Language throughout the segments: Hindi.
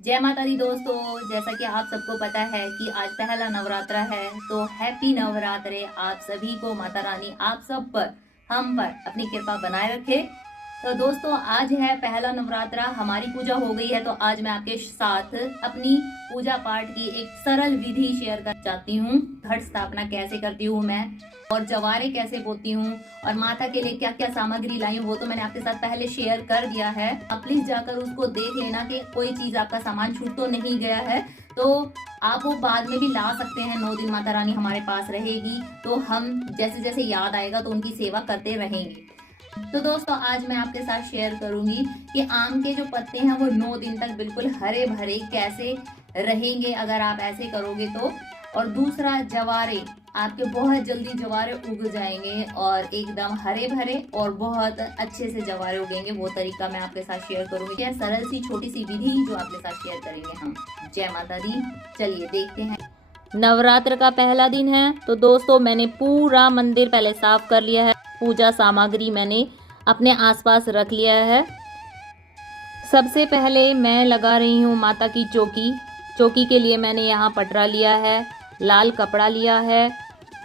जय माता दी दोस्तों, जैसा कि आप सबको पता है कि आज पहला नवरात्रा है, तो हैप्पी नवरात्रे आप सभी को। माता रानी आप सब पर, हम पर अपनी कृपा बनाए रखे। तो दोस्तों आज है पहला नवरात्रा, हमारी पूजा हो गई है, तो आज मैं आपके साथ अपनी पूजा पाठ की एक सरल विधि शेयर कर चाहती हूँ। घट स्थापना कैसे करती हूँ मैं, और जवारे कैसे बोती हूँ, और माता के लिए क्या क्या सामग्री लाई हूँ, वो तो मैंने आपके साथ पहले शेयर कर दिया है। आप प्लीज जाकर उसको देख लेना कि कोई चीज आपका सामान छूट तो नहीं गया है, तो आप वो बाद में भी ला सकते हैं। 9 दिन माता रानी हमारे पास रहेगी, तो हम जैसे जैसे याद आएगा तो उनकी सेवा करते रहेंगे। तो दोस्तों आज मैं आपके साथ शेयर करूंगी कि आम के जो पत्ते हैं वो 9 दिन तक बिल्कुल हरे भरे कैसे रहेंगे अगर आप ऐसे करोगे तो। और दूसरा, जवारे, आपके बहुत जल्दी जवारे उग जाएंगे और एकदम हरे भरे और बहुत अच्छे से जवारे उगेंगे, वो तरीका मैं आपके साथ शेयर करूंगी। यह सरल सी छोटी सी विधि जो आपके साथ शेयर करेंगे हम। जय माता दी। चलिए देखते हैं। नवरात्र का पहला दिन है, तो दोस्तों मैंने पूरा मंदिर पहले साफ कर लिया है। पूजा सामग्री मैंने अपने आसपास रख लिया है। सबसे पहले मैं लगा रही हूँ माता की चौकी। चौकी के लिए मैंने यहाँ पटरा लिया है, लाल कपड़ा लिया है।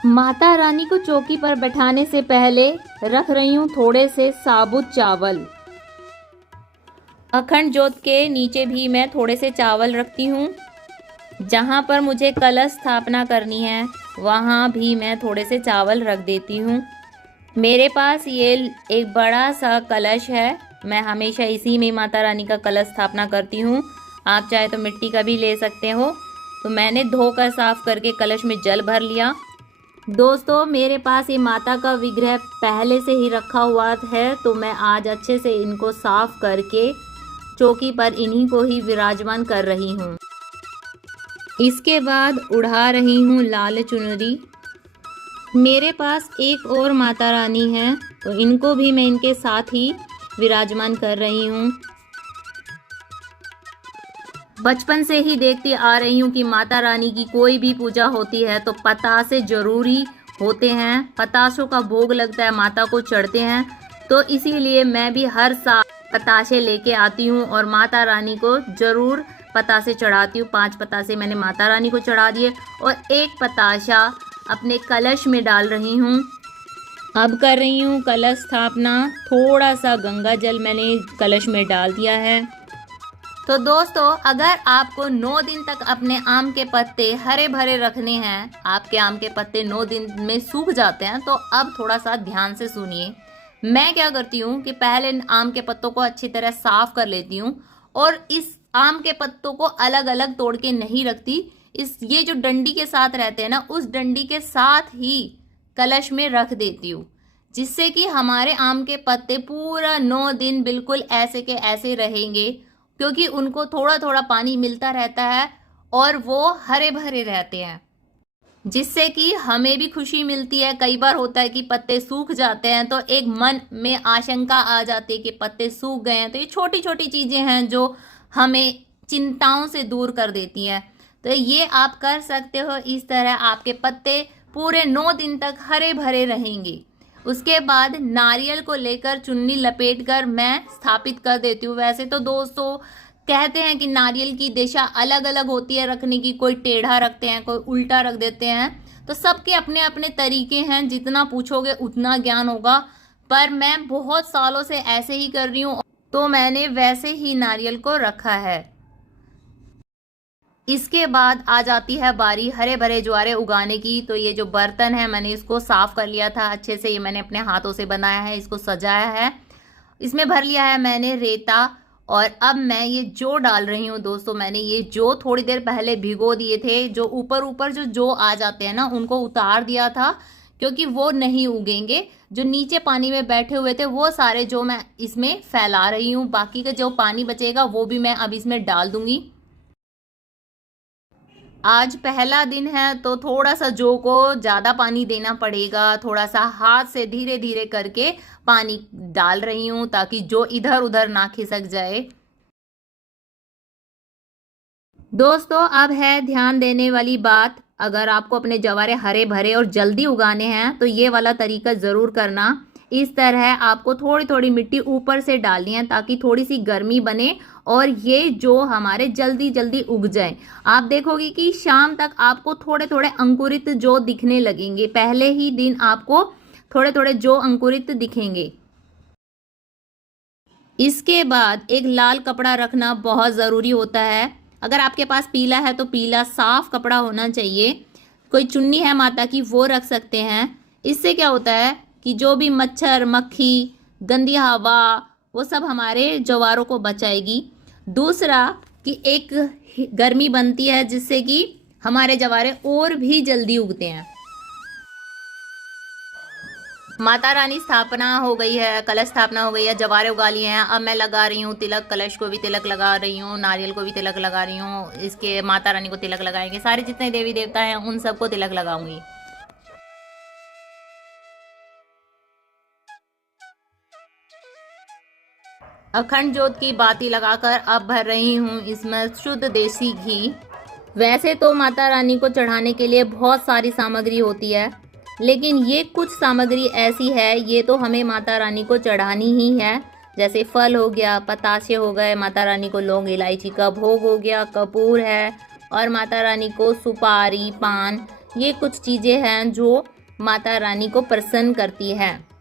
माता रानी को चौकी पर बैठाने से पहले रख रही हूँ थोड़े से साबुत चावल। अखंड ज्योत के नीचे भी मैं थोड़े से चावल रखती हूँ। जहाँ पर मुझे कलश स्थापना करनी है वहाँ भी मैं थोड़े से चावल रख देती हूँ। मेरे पास ये एक बड़ा सा कलश है, मैं हमेशा इसी में माता रानी का कलश स्थापना करती हूँ। आप चाहे तो मिट्टी का भी ले सकते हो। तो मैंने धोकर साफ करके कलश में जल भर लिया। दोस्तों मेरे पास ये माता का विग्रह पहले से ही रखा हुआ है, तो मैं आज अच्छे से इनको साफ करके चौकी पर इन्हीं को ही विराजमान कर रही हूँ। इसके बाद उड़ा रही हूँ लाल चुनरी। मेरे पास एक और माता रानी हैं, तो इनको भी मैं इनके साथ ही विराजमान कर रही हूँ। बचपन से ही देखती आ रही हूँ कि माता रानी की कोई भी पूजा होती है तो पतासे जरूरी होते हैं। पतासों का भोग लगता है, माता को चढ़ते हैं, तो इसीलिए मैं भी हर साल पतासे लेके आती हूँ और माता रानी को जरूर पतासे चढ़ाती हूँ। 5 पतासे मैंने माता रानी को चढ़ा दिए और एक पताशा अपने कलश में डाल रही हूँ। अब कर रही हूँ कलश स्थापना। थोड़ा सा गंगा जल मैंने कलश में डाल दिया है। तो दोस्तों अगर आपको 9 दिन तक अपने आम के पत्ते हरे भरे रखने हैं, आपके आम के पत्ते 9 दिन में सूख जाते हैं, तो अब थोड़ा सा ध्यान से सुनिए। मैं क्या करती हूँ कि पहले आम के पत्तों को अच्छी तरह साफ कर लेती हूँ और इस आम के पत्तों को अलग अलग तोड़ के नहीं रखती। ये जो डंडी के साथ रहते हैं ना, उस डंडी के साथ ही कलश में रख देती हूँ, जिससे कि हमारे आम के पत्ते पूरा 9 दिन बिल्कुल ऐसे के ऐसे रहेंगे, क्योंकि उनको थोड़ा थोड़ा पानी मिलता रहता है और वो हरे भरे रहते हैं, जिससे कि हमें भी खुशी मिलती है। कई बार होता है कि पत्ते सूख जाते हैं तो एक मन में आशंका आ जाती है कि पत्ते सूख गए हैं। तो ये छोटी छोटी चीज़ें हैं जो हमें चिंताओं से दूर कर देती हैं। तो ये आप कर सकते हो, इस तरह आपके पत्ते पूरे 9 दिन तक हरे भरे रहेंगे। उसके बाद नारियल को लेकर चुन्नी लपेटकर मैं स्थापित कर देती हूँ। वैसे तो दोस्तों कहते हैं कि नारियल की दिशा अलग अलग होती है रखने की, कोई टेढ़ा रखते हैं, कोई उल्टा रख देते हैं, तो सबके अपने अपने तरीके हैं। जितना पूछोगे उतना ज्ञान होगा, पर मैं बहुत सालों से ऐसे ही कर रही हूँ, तो मैंने वैसे ही नारियल को रखा है। इसके बाद आ जाती है बारी हरे भरे ज्वारे उगाने की। तो ये जो बर्तन है मैंने इसको साफ कर लिया था अच्छे से, ये मैंने अपने हाथों से बनाया है, इसको सजाया है। इसमें भर लिया है मैंने रेता, और अब मैं ये जौ डाल रही हूँ। दोस्तों मैंने ये जौ थोड़ी देर पहले भिगो दिए थे। जो ऊपर ऊपर जो जौ आ जाते हैं ना, उनको उतार दिया था, क्योंकि वो नहीं उगेंगे। जो नीचे पानी में बैठे हुए थे वो सारे जौ मैं इसमें फैला रही हूँ। बाकी का जो पानी बचेगा वो भी मैं अब इसमें डाल दूंगी। आज पहला दिन है तो थोड़ा सा जौ को ज़्यादा पानी देना पड़ेगा। थोड़ा सा हाथ से धीरे धीरे करके पानी डाल रही हूँ, ताकि जौ इधर उधर ना खिसक जाए। दोस्तों अब है ध्यान देने वाली बात। अगर आपको अपने जवारे हरे भरे और जल्दी उगाने हैं तो ये वाला तरीका ज़रूर करना। इस तरह आपको थोड़ी थोड़ी मिट्टी ऊपर से डालनी है, ताकि थोड़ी सी गर्मी बने और ये जो हमारे जल्दी जल्दी उग जाए। आप देखोगे कि शाम तक आपको थोड़े थोड़े अंकुरित जो दिखने लगेंगे, पहले ही दिन आपको थोड़े थोड़े जो अंकुरित दिखेंगे। इसके बाद एक लाल कपड़ा रखना बहुत ज़रूरी होता है। अगर आपके पास पीला है तो पीला साफ कपड़ा होना चाहिए। कोई चुन्नी है माता की वो रख सकते हैं। इससे क्या होता है कि जो भी मच्छर मक्खी गंदी हवा वो सब हमारे जवारों को बचाएगी। दूसरा कि एक गर्मी बनती है जिससे कि हमारे जवारे और भी जल्दी उगते हैं। माता रानी स्थापना हो गई है, कलश स्थापना हो गई है, जवारे उगा लिए हैं। अब मैं लगा रही हूँ तिलक, कलश को भी तिलक लगा रही हूँ, नारियल को भी तिलक लगा रही हूँ। इसके माता रानी को तिलक लगाएंगे, सारे जितने देवी देवता हैं उन सबको तिलक लगाऊंगी। अखंड ज्योत की बाती लगाकर अब भर रही हूँ इसमें शुद्ध देसी घी। वैसे तो माता रानी को चढ़ाने के लिए बहुत सारी सामग्री होती है, लेकिन ये कुछ सामग्री ऐसी है ये तो हमें माता रानी को चढ़ानी ही है। जैसे फल हो गया, पतासे हो गए, माता रानी को लौंग इलायची का भोग हो गया, कपूर है और माता रानी को सुपारी पान, ये कुछ चीज़ें हैं जो माता रानी को प्रसन्न करती है।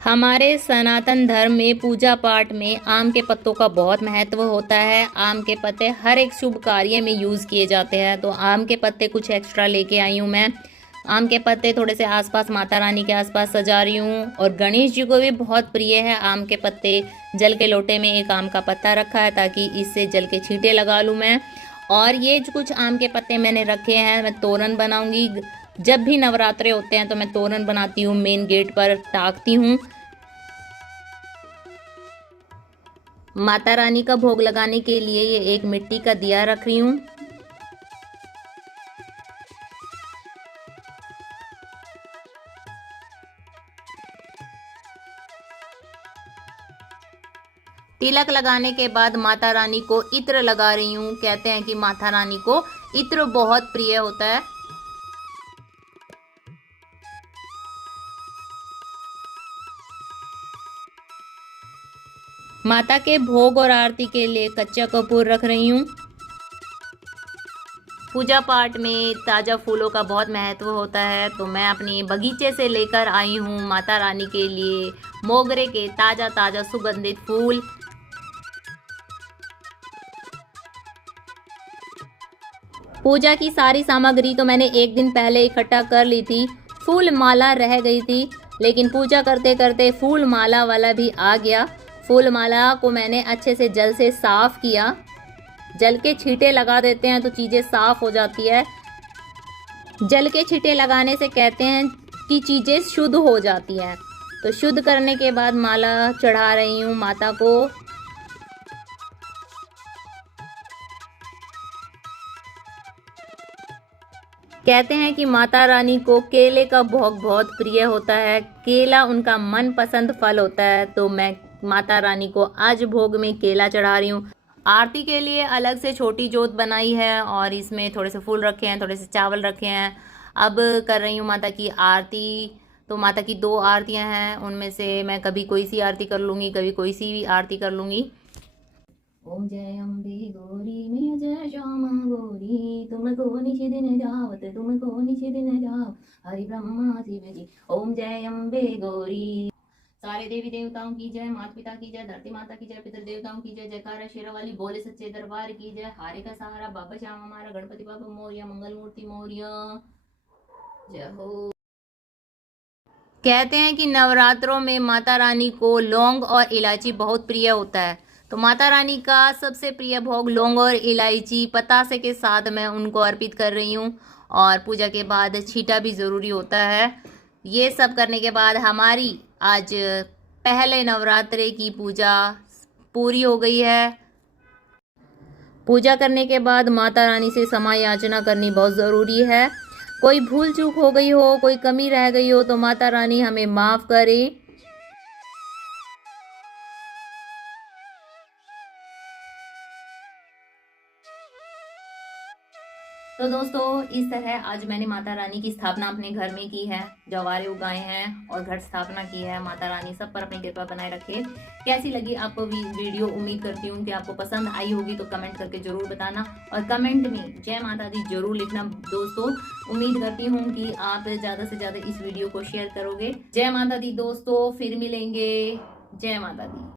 हमारे सनातन धर्म में पूजा पाठ में आम के पत्तों का बहुत महत्व होता है। आम के पत्ते हर एक शुभ कार्य में यूज़ किए जाते हैं, तो आम के पत्ते कुछ एक्स्ट्रा लेके आई हूँ मैं। आम के पत्ते थोड़े से आसपास माता रानी के आसपास सजा रही हूँ। और गणेश जी को भी बहुत प्रिय है आम के पत्ते। जल के लोटे में एक आम का पत्ता रखा है ताकि इससे जल के छींटे लगा लूँ मैं। और ये जो कुछ आम के पत्ते मैंने रखे हैं, मैं तोरण बनाऊंगी। जब भी नवरात्रे होते हैं तो मैं तोरण बनाती हूँ, मेन गेट पर टांगती हूँ। माता रानी का भोग लगाने के लिए ये एक मिट्टी का दिया रख रही हूँ। तिलक लगाने के बाद माता रानी को इत्र लगा रही हूँ। कहते हैं कि माता रानी को इत्र बहुत प्रिय होता है। माता के भोग और आरती के लिए कच्चा कपूर रख रही हूँ। पूजा पाठ में ताज़ा फूलों का बहुत महत्व होता है, तो मैं अपने बगीचे से लेकर आई हूँ माता रानी के लिए मोगरे के ताज़ा ताज़ा सुगंधित फूल। पूजा की सारी सामग्री तो मैंने एक दिन पहले इकट्ठा कर ली थी। फूल माला रह गई थी, लेकिन पूजा करते करते फूल माला वाला भी आ गया। फूल माला को मैंने अच्छे से जल से साफ किया। जल के छींटे लगा देते हैं तो चीज़ें साफ हो जाती है। जल के छींटे लगाने से कहते हैं कि चीज़ें शुद्ध हो जाती हैं। तो शुद्ध करने के बाद माला चढ़ा रही हूँ माता को। कहते हैं कि माता रानी को केले का भोग बहुत प्रिय होता है। केला उनका मनपसंद फल होता है, तो मैं माता रानी को आज भोग में केला चढ़ा रही हूँ। आरती के लिए अलग से छोटी जोत बनाई है और इसमें थोड़े से फूल रखे हैं, थोड़े से चावल रखे हैं। अब कर रही हूँ माता की आरती। तो माता की 2 आरतियाँ हैं, उनमें से मैं कभी कोई सी आरती कर लूँगी, कभी कोई सी भी आरती कर लूँगी। ओम जय अम्बे गौरी मैया जय श्यामा गौरी, तुमको निशि दिन जावत तुमको निशि दिन जाव, हरि ब्रह्मा शिव जी। ओम जय अम्बे गौरी। सारे देवी देवताओं की जय, माता पिता की जय, धरती माता की जय, पितर देवताओं की जय, जयकारा शेरा वाली बोले सच्चे दरबार की जय। हारे का सहारा बाबा श्याम हमारा, गणपति बाबा मोरिया, मंगल मूर्ति मोरिया, जय हो। कहते हैं कि नवरात्रों में माता रानी को लौंग और इलायची बहुत प्रिय होता है, तो माता रानी का सबसे प्रिय भोग लौंग और इलायची पतासे के साथ मैं उनको अर्पित कर रही हूँ। और पूजा के बाद छींटा भी ज़रूरी होता है। ये सब करने के बाद हमारी आज पहले नवरात्रे की पूजा पूरी हो गई है। पूजा करने के बाद माता रानी से क्षमा याचना करनी बहुत ज़रूरी है। कोई भूल चूक हो गई हो, कोई कमी रह गई हो तो माता रानी हमें माफ़ करे। तो दोस्तों इस तरह आज मैंने माता रानी की स्थापना अपने घर में की है, जवारे उगाए हैं और घर स्थापना की है। माता रानी सब पर अपनी कृपा बनाए रखे। कैसी लगी आपको वीडियो? उम्मीद करती हूँ कि आपको पसंद आई होगी, तो कमेंट करके जरूर बताना और कमेंट में जय माता दी जरूर लिखना दोस्तों। उम्मीद करती हूँ कि आप ज्यादा से ज्यादा इस वीडियो को शेयर करोगे। जय माता दी दोस्तों, फिर मिलेंगे। जय माता दी।